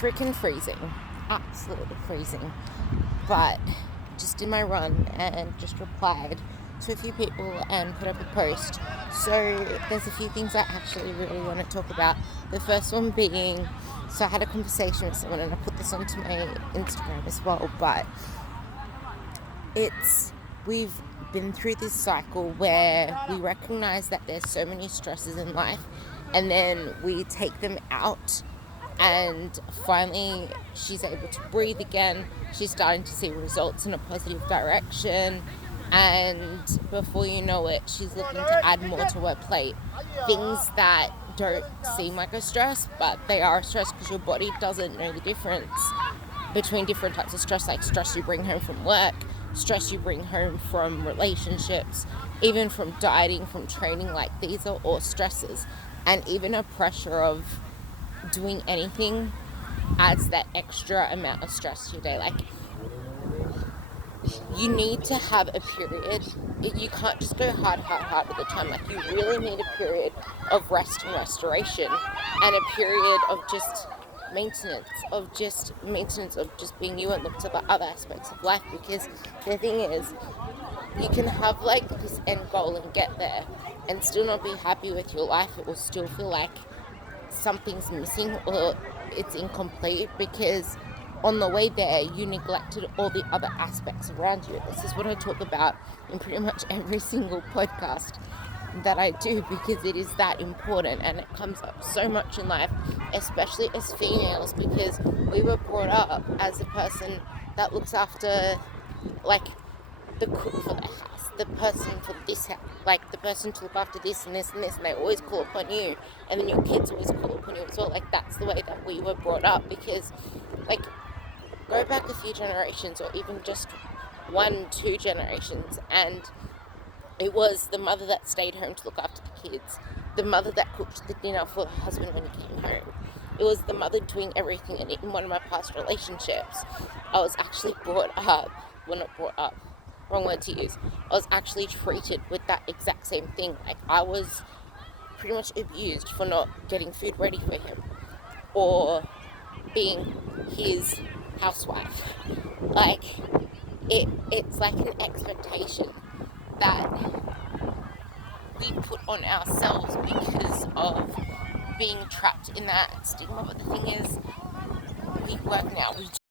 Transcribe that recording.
freaking freezing, absolutely freezing, but just did my run and just replied to a few people and put up a post. So there's a few things I actually really want to talk about. The first one being, so I had a conversation with someone and I put this onto my Instagram as well, but we've been through this cycle where we recognize that there's so many stresses in life, and then we take them out, and finally she's able to breathe again. She's starting to see results in a positive direction, and before you know it, she's looking to add more to her plate. Things that don't seem like a stress, but they are a stress because your body doesn't know the difference between different types of stress, like stress you bring home from work, stress you bring home from relationships, even from dieting, from training. Like, these are all stresses, and even a pressure of doing anything adds that extra amount of stress to your day. Like, you need to have a period. You can't just go hard all the time. Like, you really need a period of rest and restoration, and a period of just maintenance of just being you and look to the other aspects of life. Because the thing is, you can have like this end goal and get there and still not be happy with your life. It will still feel like something's missing or it's incomplete, because on the way there you neglected all the other aspects around you. This is what I talk about in pretty much every single podcast that I do, because it is that important, and it comes up so much in life, especially as females, because we were brought up as a person that looks after, like, the cook for the house, the person for this house, like the person to look after this and this and this, and they always call upon you, and then your kids always call upon you as well. Like, that's the way that we were brought up. Because, like, go back a few generations, or even just 1-2 generations, and it was the mother that stayed home to look after the kids, the mother that cooked the dinner for the husband when he came home. It was the mother doing everything. And in one of my past relationships, I was actually wrong word to use. I was actually treated with that exact same thing. Like, I was pretty much abused for not getting food ready for him, or being his housewife. Like, it's like an expectation that we put on ourselves because of being trapped in that stigma. But the thing is, we work now. We